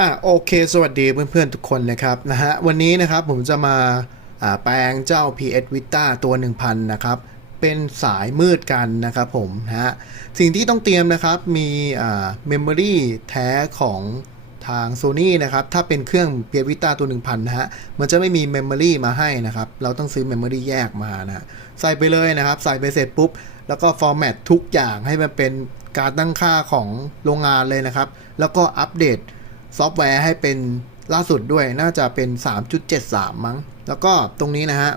อะโอเค สวัสดีเพื่อนๆ ทุกคนนะครับนะฮะวันนี้นะครับผมจะมาแปลงเจ้า PS Vita ตัว 1000 นะครับ เป็นสายมืดกันนะครับผมนะฮะสิ่งที่ต้องเตรียมนะครับมีอ่าเมมโมรีแท้ของทาง Sony นะครับ ถ้าเป็นเครื่อง PS Vita ตัว 1000 นะฮะ มันจะไม่มีเมมโมรีมาให้นะครับ เราต้องซื้อเมมโมรีแยกมานะฮะใส่ไปเลยนะครับ ใส่ไปเสร็จปุ๊บ แล้วก็ฟอร์แมตทุกอย่างให้มันเป็นการตั้งค่าของโรงงานเลยนะครับ แล้วก็อัปเดต ซอฟต์แวร์ให้เป็นล่าสุดด้วยน่าจะเป็น 3.73 มั้ง แล้วก็ตรงนี้นะฮะ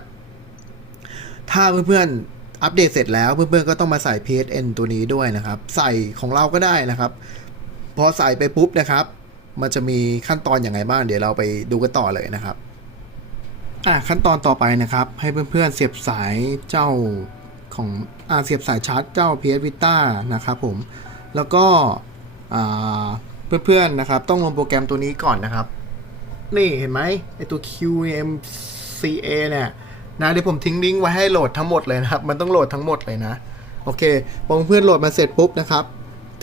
ถ้าเพื่อนๆ อัปเดตเสร็จแล้วเพื่อนๆ ก็ต้องมาใส่ PSN ตัวนี้ด้วยนะครับ ใส่ของเราก็ได้นะครับ พอใส่ไปปุ๊บนะครับ มันจะมีขั้นตอนอย่างไรบ้าง เดี๋ยวเราไปดูกันต่อเลยนะครับ อะขั้นตอนต่อไปนะครับ ให้เพื่อนๆ เสียบสายเจ้าของอ่าเสียบสายชาร์จเจ้า PS Vita นะครับผม แล้วก็อ่า เพื่อนๆนะครับ ต้องลงโปรแกรมตัวนี้ก่อนนะครับ นี่เห็นไหมไอตัว QMCA เนี่ยนะเดี๋ยวผมทิ้งลิงก์ไว้ให้โหลดทั้งหมดเลยนะครับ มันต้องโหลดทั้งหมดเลยนะ โอเคพอเพื่อนโหลดมาเสร็จปุ๊บนะครับ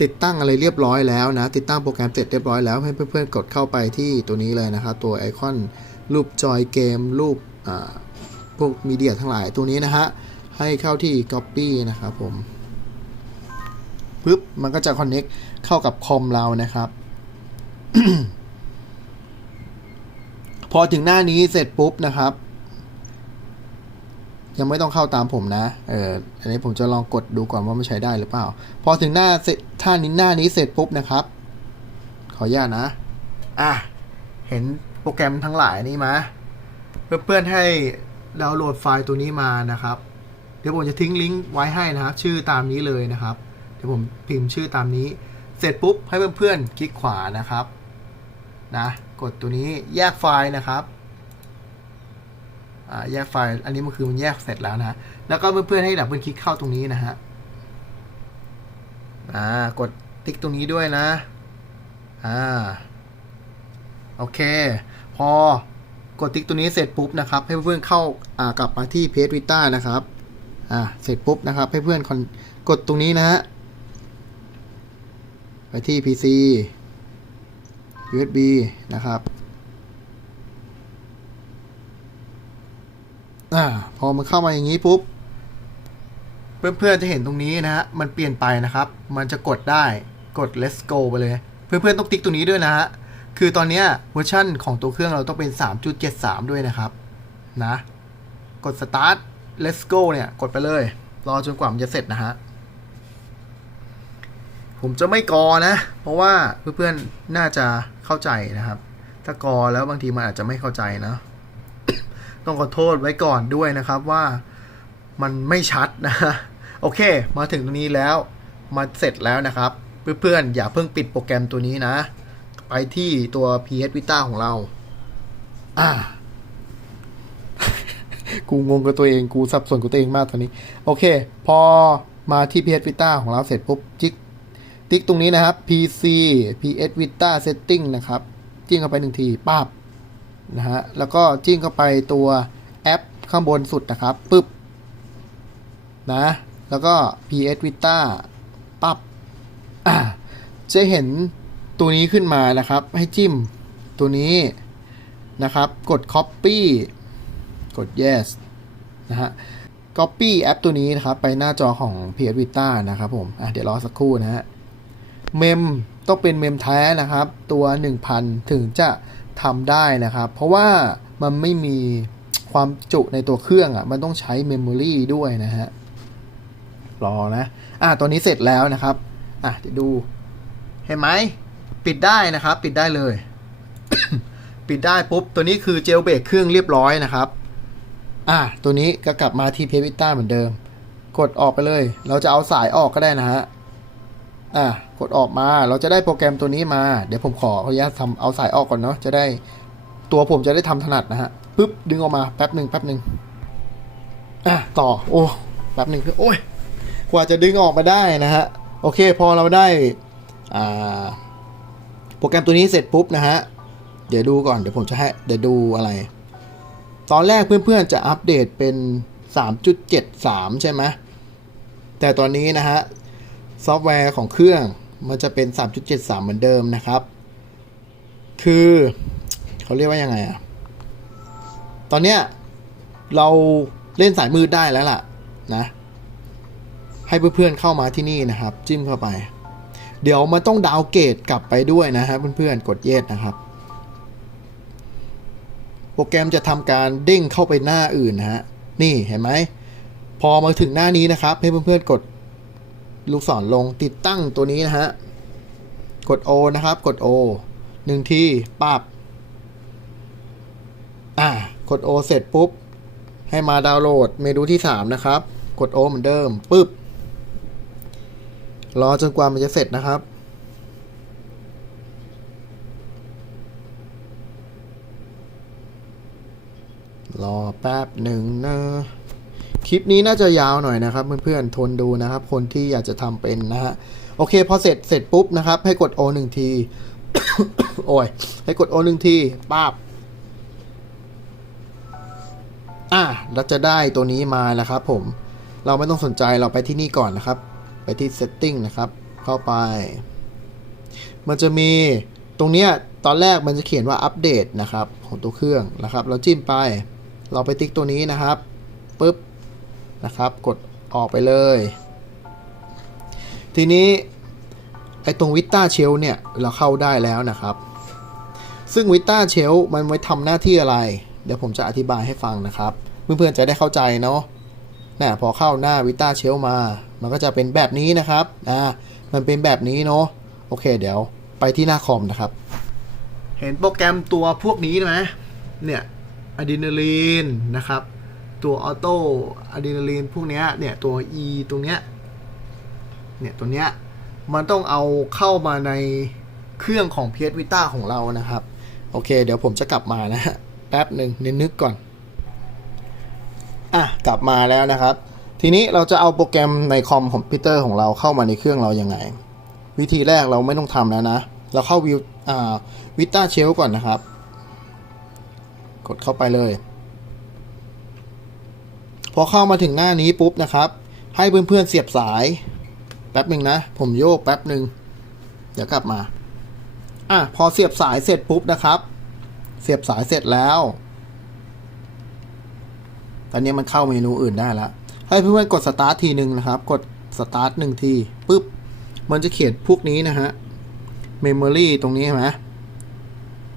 ติดตั้งอะไรเรียบร้อยแล้วนะ ติดตั้งโปรแกรมเสร็จเรียบร้อยแล้วให้เพื่อนๆกดเข้าไปที่ตัวนี้เลยนะครับ ตัวไอคอนรูปจอยเกม รูปพวกมีเดียทั้งหลายตัวนี้นะฮะ ให้เข้าที่ Copy นะครับผมปึ๊บมันก็จะ Connect เข้ากับคอมเรานะครับ พอถึงหน้านี้เสร็จปุ๊บนะครับ ยังไม่ต้องเข้าตามผมนะ เอออันนี้ผมจะลองกดดูก่อนว่ามันใช้ได้หรือเปล่า พอถึงหน้าเสร็จท่านี้หน้านี้เสร็จปุ๊บนะครับ ขออนุญาตนะ อะ เห็นโปรแกรมทั้งหลายนี่ไหมเพื่อนๆให้ดาวน์โหลดไฟล์ตัวนี้มานะครับ เดี๋ยวผมจะทิ้งลิงก์ไว้ให้นะครับ ชื่อตามนี้เลยนะครับ เดี๋ยวผมพิมพ์ชื่อตามนี้ เสร็จปุ๊บให้เพื่อนๆคลิกขวานะครับนะกดตัวนี้แยกไฟล์นะครับแยกไฟล์อันนี้มันคือมันแยกเสร็จแล้วนะแล้วก็เพื่อนๆให้ดับเบิลคลิกเข้าตรงนี้นะฮะอ่ากดติ๊กตรงนี้ด้วยนะอ่าโอเค พอกดติ๊กตัวนี้เสร็จปุ๊บนะครับ ให้เพื่อนๆเข้าอ่ากลับมาที่เพจวิต้านะครับอ่าเสร็จปุ๊บนะครับ ให้เพื่อนกดตรงนี้นะฮะ ที่ PC USB นะครับอ่าพอมันเข้ามาอย่างนี้ปุ๊บ เพื่อนๆจะเห็นตรงนี้นะฮะ มันเปลี่ยนไปนะครับ มันจะกดได้ กด let's go ไปเลย เพื่อนๆต้องติ๊กตัวนี้ด้วยนะฮะ คือตอนนี้เวอร์ชันของตัวเครื่องเราต้องเป็น 3.73 ด้วยนะครับ นะ กด start let's go เนี่ย กดไปเลย รอจนกว่ามันจะเสร็จนะฮะ ผมจะไม่กอนะ เพราะว่าเพื่อนๆน่าจะเข้าใจนะครับ ถ้ากอแล้วบางทีมันอาจจะไม่เข้าใจนะ ต้องขอโทษไว้ก่อนด้วยนะครับว่ามันไม่ชัดนะ โอเค มาถึงตรงนี้แล้ว มาเสร็จแล้วนะครับ เพื่อนๆ อย่าเพิ่งปิดโปรแกรมตัวนี้นะ ไปที่ตัว PS Vita ของเรา อ่า กูงงกับตัวเอง กูสับสนกับตัวเองมากตอนนี้ โอเค พอมาที่ PS Vita ของเราเสร็จปุ๊บ จิ๊ก ติ๊กตรงนี้นะครับ PC PS Vita Setting นะครับ จิ้งเข้าไปหนึ่งทีปั๊บนะฮะ แล้วก็จิ้งเข้าไปตัวแอปข้างบนสุดนะครับปึ๊บนะ แล้วก็ PS Vita ปั๊บจะเห็นตัวนี้ขึ้นมานะครับ ให้จิ้มตัวนี้นะครับ กด Copy กด Yes นะฮะ Copy แอปตัวนี้นะครับ ไปหน้าจอของ PS Vita นะครับผม อะ เดี๋ยวรอสักครู่นะฮะ เมมต้องเป็นเมมแท้นะครับ ตัว 1000 ถึงจะทำได้นะครับ เพราะว่ามันไม่มีความจุในตัวเครื่องอะ่ะ มันต้องใช้เมมโมรีด้วยนะฮะ รอนะ อะตัวนี้เสร็จแล้วนะครับ อะเดี๋ยวดู เห็นไหม ปิดได้นะครับ ปิดได้เลย ปิดได้ปุ๊บ ตัวนี้คือเจลเบรกเครื่องเรียบร้อยนะครับ อะตัวนี้ก็กลับมาที่เพจวิต้าเหมือนเดิม กดออกไปเลย เราจะเอาสายออกก็ได้นะฮะ อะกดออกมาเราจะได้โปรแกรมตัวนี้มา เดี๋ยวผมขออนุญาตทำเอาสายออกก่อนเนาะจะได้ตัวผมจะได้ทำถนัดนะฮะปึ๊บดึงออกมาแป๊บหนึ่งแป๊บหนึ่งอะต่อโอ้แป๊บหนึ่งคือโอ้ยกว่าจะดึงออกมาได้นะฮะโอเคพอเราได้อ่าโปรแกรมตัวนี้เสร็จปุ๊บนะฮะเดี๋ยวดูก่อนเดี๋ยวผมจะให้เดี๋ยวดูอะไร ตอนแรกเพื่อนๆจะอัปเดตเป็น 3.73 ใช่ไหมแต่ตอนนี้นะฮะ ซอฟต์แวร์ของเครื่องมันจะเป็น 3.73 เหมือนเดิมนะครับ คือเขาเรียกว่ายังไงอะตอนเนี้ยเราเล่นสายมืดได้แล้วล่ะนะ ให้เพื่อนๆเข้ามาที่นี่นะครับ จิ้มเข้าไป เดี๋ยวมันต้องดาวเกรดกลับไปด้วยนะครับเพื่อนๆกดเยสนะครับ โปรแกรมจะทำการเด้งเข้าไปหน้าอื่นนะฮะนี่เห็นไหมพอมาถึงหน้านี้นะครับ ให้เพื่อนๆกด ลูกศรลงติดตั้งตัวนี้นะฮะ กด O นะครับ กด O หนึ่งทีปั๊บอะกด O เสร็จปุ๊บ ให้มาดาวน์โหลดเมนูที่ 3 นะครับ กด O เหมือนเดิมปุ๊บ รอจนกว่ามันจะเสร็จนะครับรอแป๊บหนึ่งนะ คลิปนี้น่าจะยาวหน่อยนะครับเพื่อนๆทนดูนะครับ คนที่อยากจะทำเป็นนะฮะโอเคพอเสร็จเสร็จปุ๊บนะครับ ให้กด O หนึ่งทีโอ้ยให้กด O หนึ่งทีป้าบอะเราจะได้ตัวนี้มาแล้วครับ ผมเราไม่ต้องสนใจเราไปที่นี่ก่อนนะครับ ไปที่ setting นะครับ เข้าไป มันจะมีตรงเนี้ยตอนแรกมันจะเขียนว่าอัปเดตนะครับ ของตัวเครื่องนะครับ เราจิ้มไป เราไปติ๊กตัวนี้นะครับปุ๊บ นะครับ กดออกไปเลย ทีนี้ไอ้ตรงวิต้าเชลเนี่ยเราเข้าได้แล้วนะครับ ซึ่งวิต้าเชลมันไว้ทำหน้าที่อะไร เดี๋ยวผมจะอธิบายให้ฟังนะครับ เพื่อนๆจะได้เข้าใจเนาะนะพอเข้าหน้าวิต้าเชลมา มันก็จะเป็นแบบนี้นะครับอ่ามันเป็นแบบนี้เนาะโอเค เดี๋ยวไปที่หน้าคอมนะครับ เห็นโปรแกรมตัวพวกนี้ไหมเนี่ยอะดรีนาลีนนะครับ ตัวออโต้อะดรีนาลีนพวกเนี้ยเนี่ยตัว E ตรงเนี้ยเนี่ยตัวเนี้ยมันต้องเอาเข้ามาในเครื่องของ PS Vita ของเรานะครับ โอเค เดี๋ยวผมจะกลับมานะฮะแป๊บหนึ่งนนึกก่อน อะ กลับมาแล้วนะครับ ทีนี้เราจะเอาโปรแกรมในคอมคอมพิวเตอร์ของเราเข้ามาในเครื่องเรายังไง วิธีแรกเราไม่ต้องทำแล้วนะ เราเข้าวิวอ่าวิต้าเชลก่อนนะครับ กดเข้าไปเลย พอเข้ามาถึงหน้านี้ปุ๊บนะครับ ให้เพื่อนๆเสียบสาย แป๊บหนึ่งนะ ผมโยกแป๊บหนึ่งเดี๋ยวกลับมา อะ พอเสียบสายเสร็จปุ๊บนะครับ เสียบสายเสร็จแล้ว ตอนนี้มันเข้าเมนูอื่นได้แล้ว ให้เพื่อนๆกดสตาร์ททีหนึ่งนะครับ กดสตาร์ทหนึ่งทีปุ๊บ มันจะเขียนพวกนี้นะฮะ Memory ตรงนี้เห็นไหม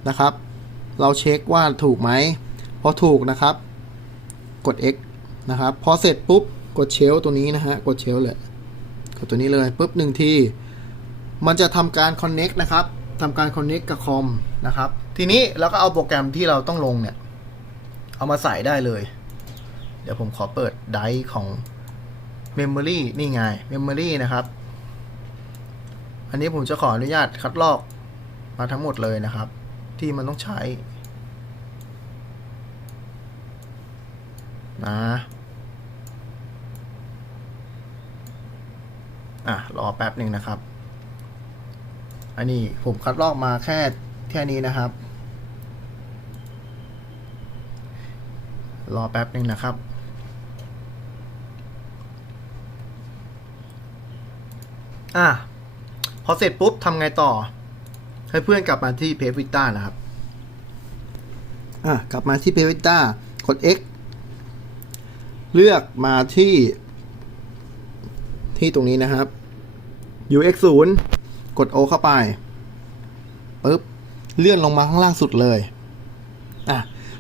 นะครับ เราเช็คว่าถูกไหม พอถูกนะครับ กด X นะครับ พอเสร็จปุ๊บกดเชลตัวนี้นะฮะ กดเชลเลยกดตัวนี้เลยปุ๊บหนึ่งที มันจะทำการ Connect นะครับทำการ Connect กับคอมนะครับ ทีนี้เราก็เอาโปรแกรมที่เราต้องลงเนี่ย เอามาใส่ได้เลย เดี๋ยวผมขอเปิดไดร์ของ Memory นี่ไง Memory นะครับ อันนี้ผมจะขออนุญาตคัดลอกมาทั้งหมดเลยนะครับ ที่มันต้องใช้นะ อะรอแป๊บหนึ่งนะครับ อันนี้ผมคัดลอกมาแค่แค่นี้นะครับ รอแป๊บหนึ่งนะครับอะพอเสร็จปุ๊บทำไงต่อ ให้เพื่อนกลับมาที่เพจวิต้านะครับอะกลับมาที่เพจวิต้ากด X เลือกมาที่ ที่ตรงนี้นะครับ UX 0กด O เข้าไปปุ๊บเลื่อนลงมาข้างล่างสุดเลยอะ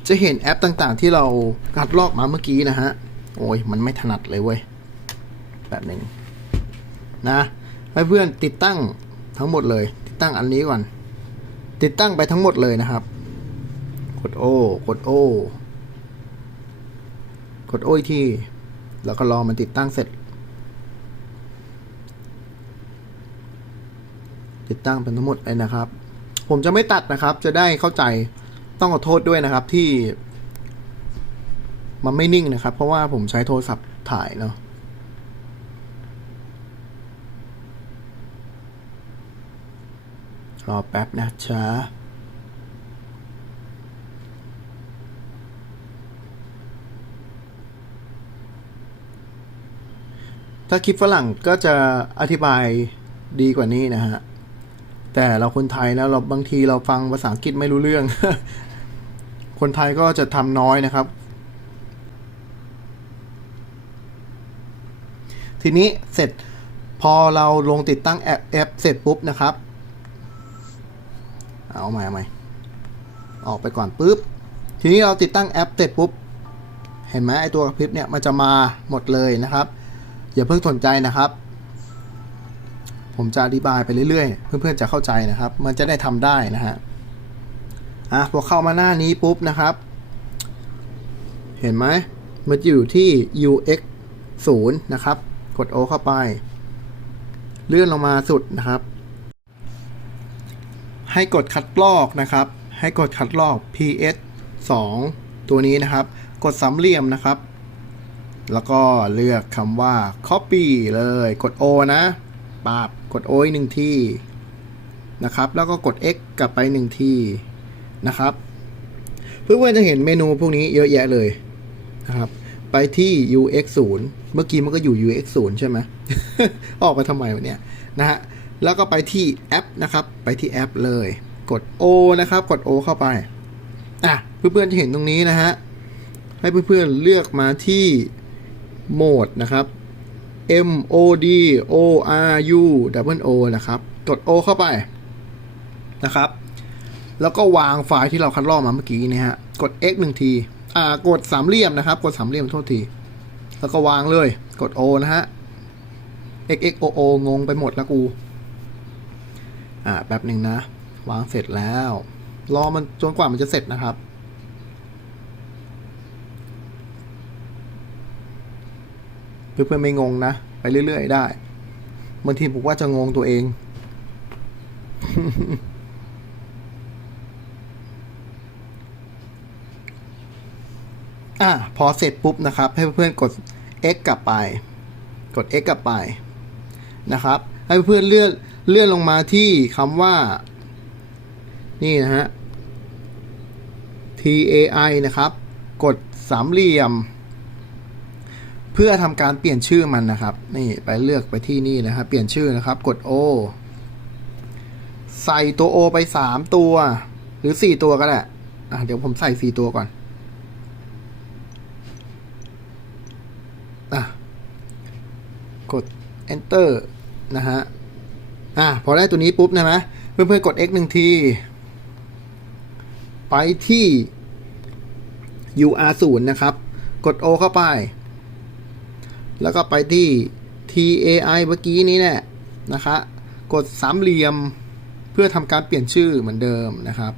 จะเห็นแอปต่างๆ ที่เรากัดลอกมาเมื่อกี้นะฮะ โอ้ยมันไม่ถนัดเลยเว้ยแบบหนึ่งนะให้เพื่อนติดตั้งทั้งหมดเลย ติดตั้งอันนี้ก่อน ติดตั้งไปทั้งหมดเลยนะครับ กด O กด O กด O อีกทีแล้วก็รอมันติดตั้งเสร็จ ติดตั้งเป็นทั้งหมดเลยนะครับ ผมจะไม่ตัดนะครับ จะได้เข้าใจต้องขอโทษด้วยนะครับที่ มันไม่นิ่งนะครับ เพราะว่าผมใช้โทรศัพท์ถ่ายเนาะรอแป๊บนะช้าถ้าคลิปฝรั่งก็จะอธิบายดีกว่านี้นะฮะ แต่เราคนไทยแล้วเราบางทีเราฟังภาษาอังกฤษไม่รู้เรื่อง คนไทยก็จะทำน้อยนะครับ ทีนี้เสร็จพอเราลงติดตั้งแอปแอปเสร็จปุ๊บนะครับ เอาใหม่เอาใหม่ออกไปก่อนปุ๊บ ทีนี้เราติดตั้งแอปเสร็จปุ๊บ เห็นไหมไอตัวกระพริบเนี่ยมันจะมาหมดเลยนะครับ อย่าเพิ่งสนใจนะครับ ผมจะอธิบายไปเรื่อยๆ เพื่อนๆจะเข้าใจนะครับ มันจะได้ทำได้นะฮะอะพอเข้ามาหน้านี้ปุ๊บนะครับ เห็นไหมมันอยู่ที่ UX 0นะครับ กด O เข้าไป เลื่อนลงมาสุดนะครับ ให้กดคัดลอกนะครับ ให้กดคัดลอก PS 2 ตัวนี้นะครับ กดสามเหลี่ยมนะครับ แล้วก็เลือกคำว่า copy เลย กด O นะปาบ กด O อีกหนึ่งทีนะครับ แล้วก็กด X กลับไปหนึ่งทีนะครับ เพื่อนๆจะเห็นเมนูพวกนี้เยอะแยะเลยนะครับ ไปที่ UX 0เมื่อกี้มันก็อยู่ UX 0ใช่ไหม ออกไปทำไมวะเนี่ยนะฮะ แล้วก็ไปที่แอปนะครับ ไปที่แอปเลย กด O นะครับ กด O เข้าไป อะ เพื่อนๆจะเห็นตรงนี้นะฮะ ให้เพื่อนๆเลือกมาที่โหมดนะครับ M O D O R U double O นะครับ กด O เข้าไปนะครับ แล้วก็วางไฟล์ที่เราคัดลอกมาเมื่อกี้นี่ฮะ กด X หนึ่งที อ่า กดสามเหลี่ยมนะครับ กดสามเหลี่ยมโทษที แล้วก็วางเลย กด O นะฮะ X X O O งงไปหมดแล้วกู อ่า แป๊บหนึ่งนะ วางเสร็จแล้ว รอมันจนกว่ามันจะเสร็จนะครับ เพื่อนๆไม่งงนะ ไปเรื่อยๆได้บางทีผมว่าจะงงตัวเอง อะพอเสร็จปุ๊บนะครับ ให้เพื่อนๆกด X กลับไป กด X กลับไปนะครับ ให้เพื่อนเลื่อนเลื่อนลงมาที่คำว่า นี่นะฮะ TAI นะครับ กดสามเหลี่ยม พื่อทำการเปลี่ยนชื่อมันนะครับ นี่ไปเลือกไปที่นี่นะครับ เปลี่ยนชื่อนะครับ กด O ใส่ตัว O ไปสามตัว หรือสี่ตัวก็ได้อะเดี๋ยวผมใส่สี่ตัวก่อนอะกด enter นะฮะอะพอได้ตัวนี้ปุ๊บนะไหมเพื่อนๆกด x หนึ่งที ไปที่ UR 0นะครับ กด O เข้าไป แล้วก็ไปที่ TAI เมื่อกี้นี้เนี่ยนะคะกดสามเหลี่ยมเพื่อทำการเปลี่ยนชื่อเหมือนเดิมนะครับ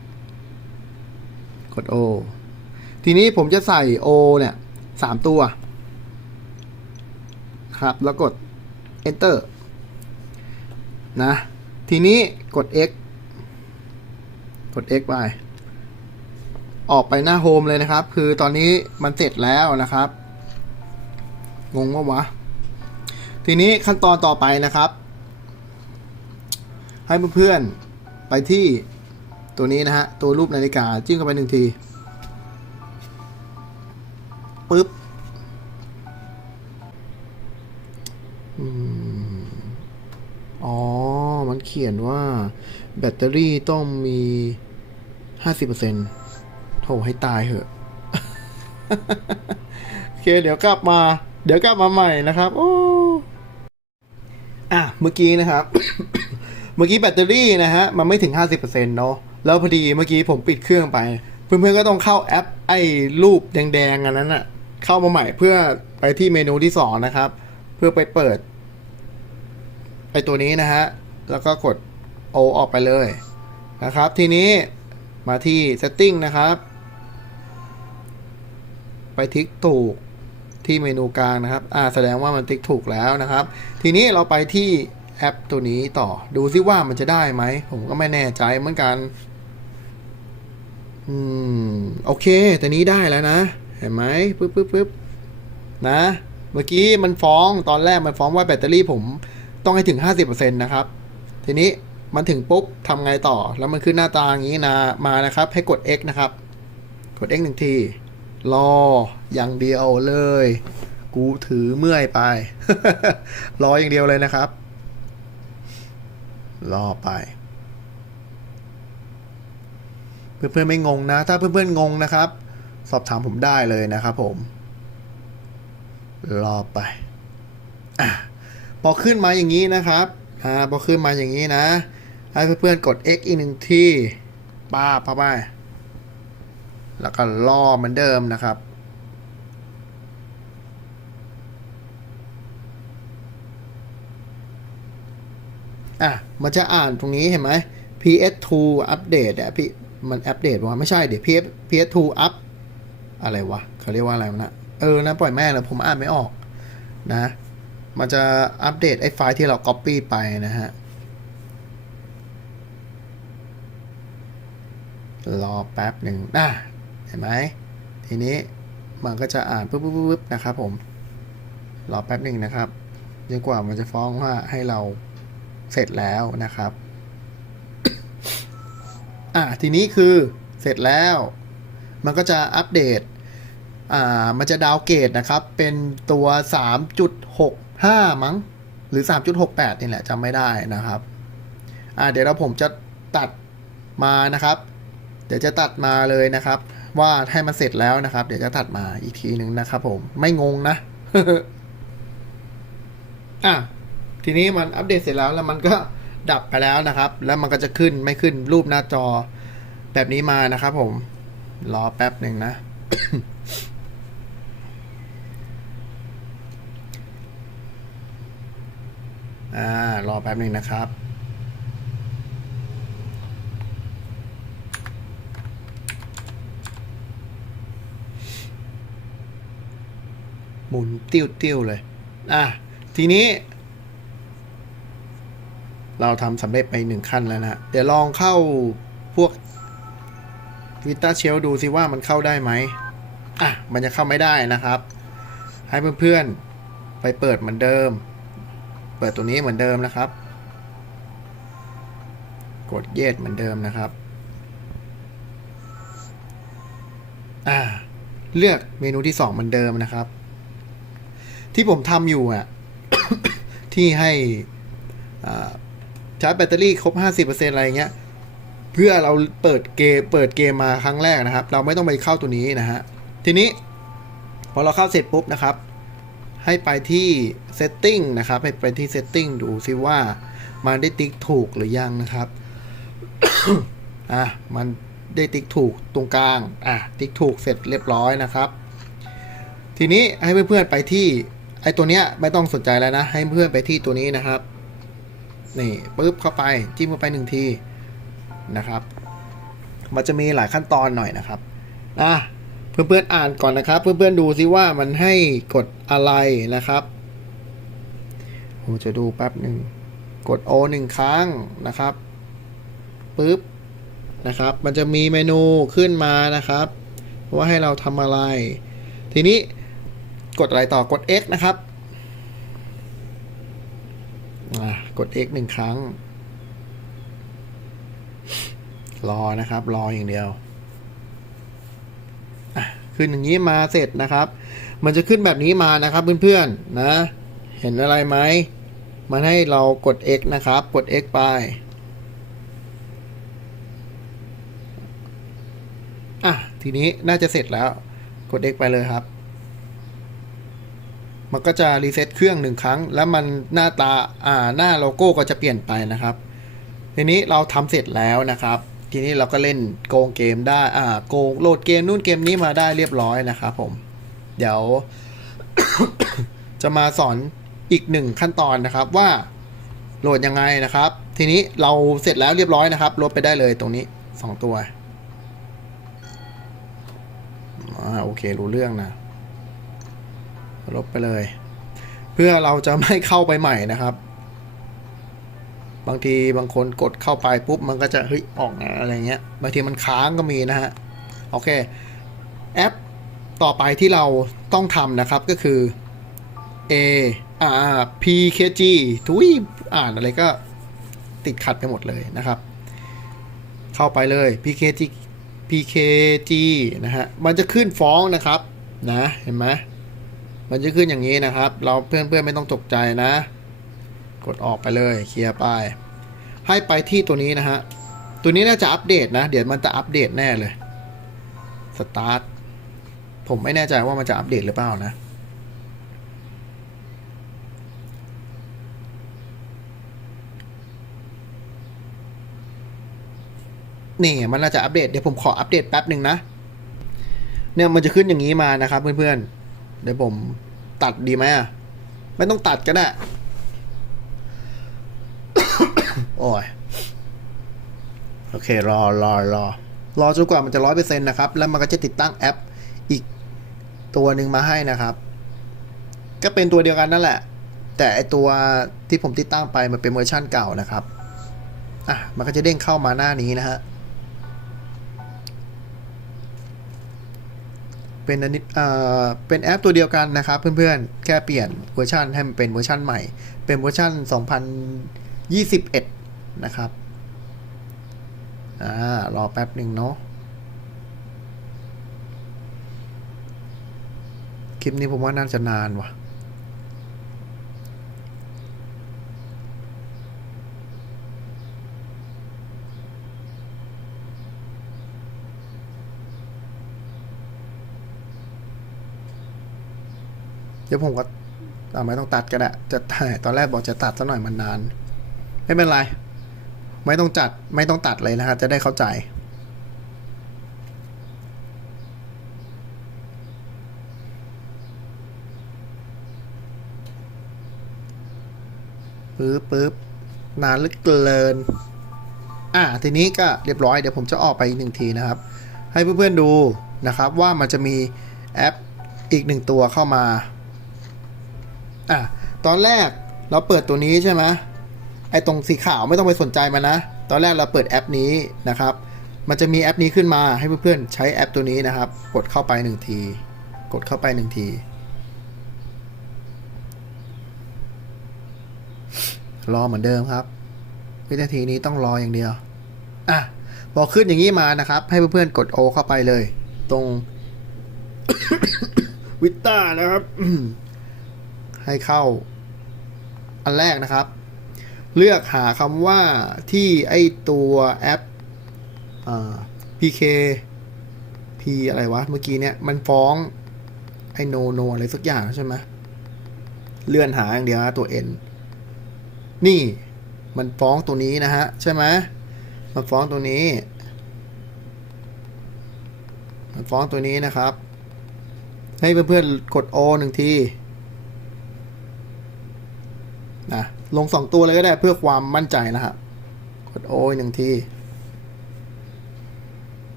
กด O ทีนี้ผมจะใส่ O เนี่ยสามตัว ครับ แล้วกด Enter นะ ทีนี้กด X กด X ไป ออกไปหน้าโฮมเลยนะครับ คือตอนนี้มันเสร็จแล้วนะครับ งงว่าวะ ทีนี้ขั้นตอนต่อไปนะครับ ให้เพื่อนๆไปที่ตัวนี้นะฮะ ตัวรูปนาฬิกาจิ้มเข้าไปหนึ่งทีปึ๊บอมอ๋อ มันเขียนว่าแบตเตอรี่ต้องมีห้าสิบเปอร์เซ็นต์โถให้ตายเหอะ โอเค เดี๋ยวกลับมา เดี๋ยวกลับมาใหม่นะครับ โอ้อะเมื่อกี้นะครับ เมื่อกี้แบตเตอรี่นะฮะ มันไม่ถึง 50%เนาะ แล้วพอดีเมื่อกี้ผมปิดเครื่องไป เพื่อนๆก็ต้องเข้าแอปไอ้รูปแดงๆอันนั้นอะเข้ามาใหม่เพื่อไปที่เมนูที่สองนะครับ เพื่อไปเปิดไอตัวนี้นะฮะ แล้วก็กด O ออกไปเลยนะครับ ทีนี้มาที่ setting นะครับ ไปทิกถูก ที่เมนูกลางนะครับอ่าแสดงว่ามันติ๊กถูกแล้วนะครับ ทีนี้เราไปที่แอปตัวนี้ต่อดูซิว่ามันจะได้ไหม ผมก็ไม่แน่ใจเหมือนกัน อืม โอเคแต่นี้ได้แล้วนะ เห็นไหมปึ๊บปึ๊บปึ๊บนะ เมื่อกี้มันฟ้องตอนแรกมันฟ้องว่าแบตเตอรี่ผมต้องให้ถึง 50%นะครับ ทีนี้มันถึงปุ๊บทำไงต่อ แล้วมันขึ้นหน้าตาอย่างนี้นะมานะครับ ให้กด X นะครับ กด X หนึ่งที รออย่างเดียวเลย กูถือเมื่อยไป รออย่างเดียวเลยนะครับ รอไป เพื่อนๆไม่งงนะ ถ้าเพื่อนๆงงนะครับ สอบถามผมได้เลยนะครับผม รอไปอะพอขึ้นมาอย่างนี้นะครับอ่าพอขึ้นมาอย่างนี้นะ ให้เพื่อนๆกด X อีกหนึ่งที่ป้าบเข้าไป แล้วก็รอเหมือนเดิมนะครับ อะ มันจะอ่านตรงนี้เห็นไหม PS2 อัปเดตอะพี่มันอัปเดตวะไม่ใช่เดี๋ยว PS PS2 อัพอะไรวะเขาเรียกว่าอะไรนะเออนะปล่อยแม่เลยผมอ่านไม่ออกนะ มันจะอัปเดตไอ้ไฟล์ที่เรา Copy ไปนะฮะรอแป๊บหนึ่งอะ ห็นไหมทีนี้มันก็จะอ่านปุ๊บปุ๊บปุ๊บนะครับผมรอแป๊บหนึ่งนะครับจนกว่ามันจะฟ้องว่าให้เราเสร็จแล้วนะครับ อะทีนี้คือเสร็จแล้ว มันก็จะอัปเดต อ่า มันจะดาวเกรดนะครับ เป็นตัว 3.65 มั้ง หรือ 3.68 นี่แหละจำไม่ได้นะครับ อ่า เดี๋ยวเราผมจะตัดมานะครับ เดี๋ยวจะตัดมาเลยนะครับ ว่าให้มันเสร็จแล้วนะครับ เดี๋ยวจะตัดมาอีกทีหนึ่งนะครับผมไม่งงนะอะทีนี้มันอัปเดตเสร็จแล้วแล้วมันก็ดับไปแล้วนะครับ แล้วมันก็จะขึ้นไม่ขึ้นรูปหน้าจอแบบนี้มานะครับผม รอแป๊บหนึ่งนะ อ่ารอแป๊บหนึ่งนะครับ หมุนติ้วติ้วๆเลย อะ ทีนี้ เราทำสำเร็จไปหนึ่งขั้นแล้วนะ เดี๋ยวลองเข้าพวกวิต้าเชลดูสิว่ามันเข้าได้ไหม อะ มันจะเข้าไม่ได้นะครับ ให้เพื่อนๆ ไปเปิดเหมือนเดิม เปิดตัวนี้เหมือนเดิมนะครับ กดเยสเหมือนเดิมนะครับ อ่า เลือกเมนูที่ 2 เหมือนเดิมนะครับ ที่ผมทำอยู่อะ ที่ให้ชาร์จแบตเตอรี่ครบ 50%อะไรเงี้ย เพื่อเราเปิดเกมเปิดเกมมาครั้งแรกนะครับ เราไม่ต้องไปเข้าตัวนี้นะฮะ ทีนี้ พอเราเข้าเสร็จปุ๊บนะครับ ให้ไปที่ setting นะครับ ให้ไปที่ setting ดูซิว่า มันได้ติ๊กถูกหรือยังนะครับ อะ มันได้ติ๊กถูกตรงกลาง อะ ติ๊กถูกเสร็จเรียบร้อยนะครับ ทีนี้ให้เพื่อนๆไปที่ ไอ้ตัวเนี้ยไม่ต้องสนใจแล้วนะ ให้เพื่อนไปที่ตัวนี้นะครับ นี่ปุ๊บเข้าไปจิ้มเข้าไปหนึ่งทีนะครับ มันจะมีหลายขั้นตอนหน่อยนะครับอะเพื่อนๆอ่านก่อนนะครับ เพื่อนๆดูซิว่ามันให้กดอะไรนะครับผมจะดูแป๊บหนึ่งกด O หนึ่งครั้งนะครับปุ๊บนะครับ มันจะมีเมนูขึ้นมานะครับ ว่าให้เราทำอะไร ทีนี้ กดอะไรต่อกด X นะครับกด X หนึ่งครั้ง รอนะครับ รออย่างเดียวขึ้นอย่างนี้มาเสร็จนะครับ มันจะขึ้นแบบนี้มานะครับเพื่อนๆนะ เห็นอะไรไหมมันให้เรากด X นะครับ กด X ไปอะทีนี้น่าจะเสร็จแล้ว กด X ไปเลยครับ มันก็จะรีเซ็ตเครื่องหนึ่งครั้ง แล้วมันหน้าตาอ่าหน้าโลโก้ก็จะเปลี่ยนไปนะครับ ทีนี้เราทำเสร็จแล้วนะครับ ทีนี้เราก็เล่นโกงเกมได้อ่าโกงโหลดเกมนู่นเกมนี้มาได้เรียบร้อยนะครับผม เดี๋ยว จะมาสอนอีกหนึ่งขั้นตอนนะครับว่าโหลดยังไงนะครับ ทีนี้เราเสร็จแล้วเรียบร้อยนะครับลบไปได้เลยตรงนี้สองตัวอ่าโอเครู้เรื่องนะ ลบไปเลย เพื่อเราจะไม่เข้าไปใหม่นะครับ บางทีบางคนกดเข้าไปปุ๊บมันก็จะเฮ้ยออกนะอะไรเงี้ยบางทีมันค้างก็มีนะฮะโอเคแอปต่อไปที่เราต้องทำนะครับก็คือ A R P K G ทุยอ่านอะไรก็ติดขัดไปหมดเลยนะครับ เข้าไปเลย P K G P K G นะฮะมันจะขึ้นฟ้องนะครับนะเห็นไหม มันจะขึ้นอย่างนี้นะครับ เราเพื่อนๆไม่ต้องตกใจนะ กดออกไปเลยเคลียร์ไป ให้ไปที่ตัวนี้นะฮะ ตัวนี้น่าจะอัปเดตนะ เดี๋ยวมันจะอัปเดตแน่เลย สตาร์ท ผมไม่แน่ใจว่ามันจะอัปเดตหรือเปล่านะนี่มันน่าจะอัปเดตเดี๋ยวผมขออัปเดตแป๊บหนึ่งนะ เนี่ยมันจะขึ้นอย่างนี้มานะครับเพื่อนๆ เดี๋ยวผมตัดดีไหมอะ ไม่ต้องตัดก็ได้ โอ้ย โอเค รอรอรอรอจนกว่ามันจะร้อยเปอร์เซ็นต์นะครับ แล้วมันก็จะติดตั้งแอปอีกตัวหนึ่งมาให้นะครับ ก็เป็นตัวเดียวกันนั่นแหละ แต่ไอตัวที่ผมติดตั้งไปมันเป็นเวอร์ชั่นเก่านะครับ อะ มันก็จะเด้งเข้ามาหน้านี้นะฮะ เป็นอันนี้เป็นแอปตัวเดียวกันนะครับเพื่อนๆ แค่เปลี่ยนเวอร์ชันให้มันเป็นเวอร์ชันใหม่ เป็นเวอร์ชัน2021 นะครับอ่ารอแป๊บหนึ่งเนาะคลิปนี้ผมว่าน่าจะนานว่ะ ดี๋ยวผมก็อ่าไม่ต้องตัดก็ได้จะตอนแรกบอกจะตัดซะหน่อยมันนาน ไม่เป็นไร ไม่ต้องจัดไม่ต้องตัดเลยนะครับจะได้เข้าใจ ปึ๊บปึ๊บนานเหลึกเกิน อ่าทีนี้ก็เรียบร้อยเดี๋ยวผมจะออกไปอีกหนึ่งทีนะครับ ให้เพื่อนๆดูนะครับว่ามันจะมีแอปอีกหนึ่งตัวเข้ามา อะตอนแรกเราเปิดตัวนี้ใช่ไหมไอ้ตรงสีขาวไม่ต้องไปสนใจมันนะ ตอนแรกเราเปิดแอปนี้นะครับ มันจะมีแอปนี้ขึ้นมาให้เพื่อนๆใช้แอปตัวนี้นะครับ กดเข้าไปหนึ่งที กดเข้าไปหนึ่งทีรอเหมือนเดิมครับ วินาทีนี้ต้องรออย่างเดียว อะพอขึ้นอย่างนี้มานะครับ ให้เพื่อนๆกดโอเข้าไปเลย ตรงวิตต้านะครับ ให้เข้าอันแรกนะครับ เลือกหาคำว่าที่ไอตัวแอปอ PK P อะไรวะ เมื่อกี้เนี่ย มันฟ้องไอโนโนอะไรสักอย่างใช่ไหมเลื่อนหาอย่างเดียวตัว N นี่มันฟ้องตัวนี้นะฮะ ใช่ไหมมันฟ้องตัวนี้ มันฟ้องตัวนี้นะครับ ให้เพื่อนๆกด O หนึ่งที นะลงสองตัวเลยก็ได้เพื่อความมั่นใจนะครับกด O อีกหนึ่งที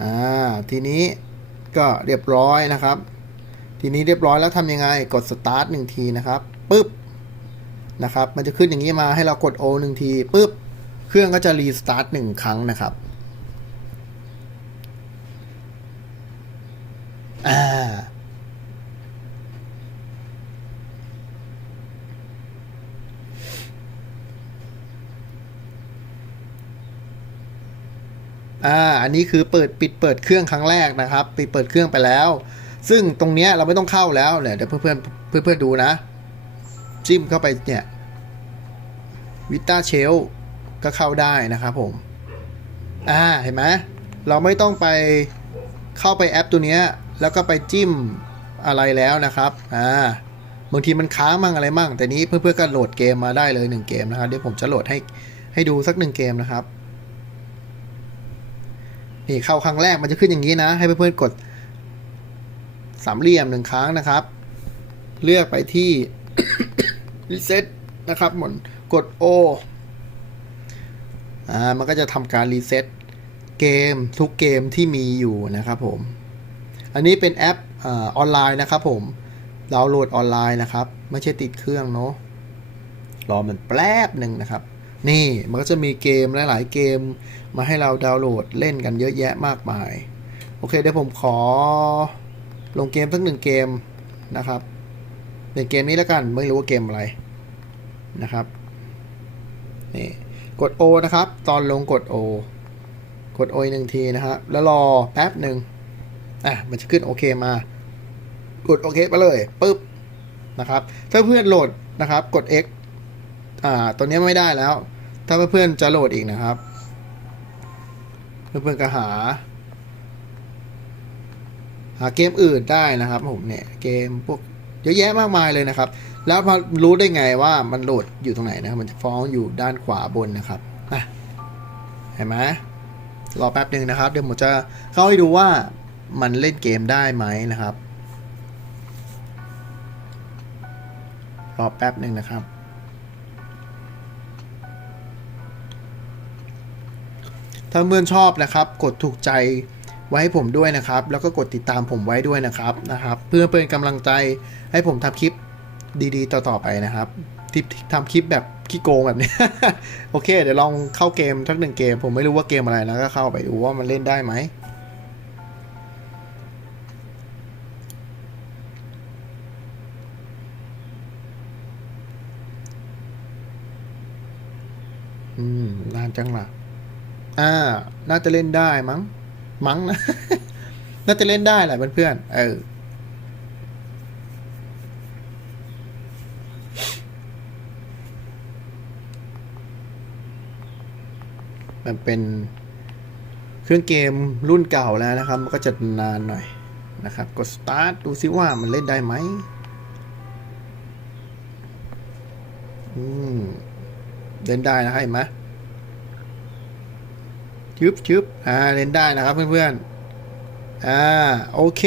อ่าทีนี้ก็เรียบร้อยนะครับ ทีนี้เรียบร้อยแล้วทำยังไงกด start หนึ่งทีนะครับปึ๊บนะครับ มันจะขึ้นอย่างนี้มาให้เรากด O หนึ่งทีปึ๊บเครื่องก็จะรีสตาร์ทหนึ่งครั้งนะครับอ่า อ่าอันนี้คือเปิดปิดเปิดเครื่องครั้งแรกนะครับปิดเปิดเครื่องไปแล้ว ซึ่งตรงเนี้ยเราไม่ต้องเข้าแล้วเนี่ยเดี๋ยวเพื่อนเพื่อนเพื่อนเพื่อนๆดูนะ จิ้มเข้าไปเนี่ยวิต้าเชลก็เข้าได้นะครับผมอ่าเห็นไหมเราไม่ต้องไปเข้าไปแอปตัวเนี้ยแล้วก็ไปจิ้มอะไรแล้วนะครับอ่าบางทีมันค้างมั่งอะไรมั่ง แต่นี้เพื่อนๆก็โหลดเกมมาได้เลยหนึ่งเกมนะครับเดี๋ยวผมจะโหลดให้ให้ดูสักหนึ่งเกมนะครับ นี่เข้าครั้งแรกมันจะขึ้นอย่างนี้นะ ให้เพื่อนๆกดสามเหลี่ยมหนึ่งครั้งนะครับ เลือกไปที่รีเซ็ตนะครับหมดกด O อ่ามันก็จะทำการรีเซ็ตเกมทุกเกมที่มีอยู่นะครับผม อันนี้เป็นแอปออนไลน์นะครับผมดาวน์โหลดออนไลน์นะครับ ไม่ใช่ติดเครื่องเนาะรอมันแป๊บหนึ่งนะครับ นี่มันก็จะมีเกมหลาย ๆ เกม มาให้เราดาวน์โหลดเล่นกันเยอะแยะมากมาย โอเคเดี๋ยวผมขอลงเกมสักหนึ่งเกมนะครับในเกมนี้แล้วกันไม่รู้ว่าเกมอะไรนะครับนี่กด O นะครับ ตอนลงกด O กด O อีกหนึ่งทีนะครับ แล้วรอแป๊บหนึ่งอะมันจะขึ้นโอเคมา กดโอเคไปเลยปึ๊บนะครับ ถ้าเพื่อนโหลดนะครับ กด X อ่าตัวนี้ไม่ได้แล้ว ถ้าเพื่อนจะโหลดอีกนะครับ เพื่อนๆก็หา หาเกมอื่นได้นะครับ ผมเนี่ยเกมพวกเยอะแยะมากมายเลยนะครับ แล้วพอรู้ได้ไงว่ามันโหลดอยู่ตรงไหนนะครับ มันจะฟ้องอยู่ด้านขวาบนนะครับอะเห็นไหมรอแป๊บหนึ่งนะครับ เดี๋ยวผมจะเข้าให้ดูว่ามันเล่นเกมได้ไหมนะครับ รอแป๊บหนึ่งนะครับ ถ้าเพื่อนชอบนะครับกดถูกใจไว้ให้ผมด้วยนะครับ แล้วก็กดติดตามผมไว้ด้วยนะครับนะครับ เพื่อเป็นกำลังใจให้ผมทำคลิปดีๆ ต่อๆไปนะครับที่ทำคลิปแบบขี้โกงแบบนี้ โอเค เดี๋ยวลองเข้าเกมทักหนึ่งเกม ผมไม่รู้ว่าเกมอะไรนะก็เข้าไปดูว่ามันเล่นได้ไหมอืมนานจังล่ะ อ่า น่าจะเล่นได้มั้ง มั้งนะ น่าจะเล่นได้แหละเพื่อนๆ เออ มันเป็นเครื่องเกมรุ่นเก่าแล้วนะครับ มันก็จะนานหน่อยนะครับ กด start ดูซิว่ามันเล่นได้ไหม อืม เล่นได้นะเห็นไหม ชึบชึบอ่าเล่นได้นะครับเพื่อนๆอ่าโอเค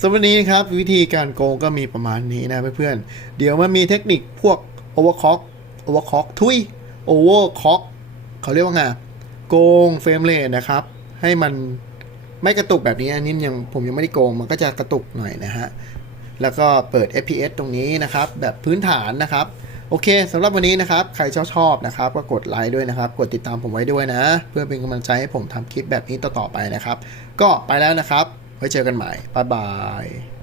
สำหรับวันนี้นะครับวิธีการโกงก็มีประมาณนี้นะเพื่อนๆเดี๋ยวมันมีเทคนิคพวก overclock overclock ทุย overclock เขาเรียกว่าไงโกงเฟรมเรทนะครับ ให้มันไม่กระตุกแบบนี้อันนี้ยังผมยังไม่ได้โกง มันก็จะกระตุกหน่อยนะฮะแล้วก็เปิด FPS ตรงนี้นะครับ แบบพื้นฐานนะครับ โอเคสำหรับวันนี้นะครับ ใครชอบชอบนะครับ ก็กดไลค์ด้วยนะครับ กดติดตามผมไว้ด้วยนะ เพื่อเป็นกำลังใจให้ผมทำคลิปแบบนี้ต่อๆไปนะครับ ก็ไปแล้วนะครับ ไว้เจอกันใหม่บ๊ายบาย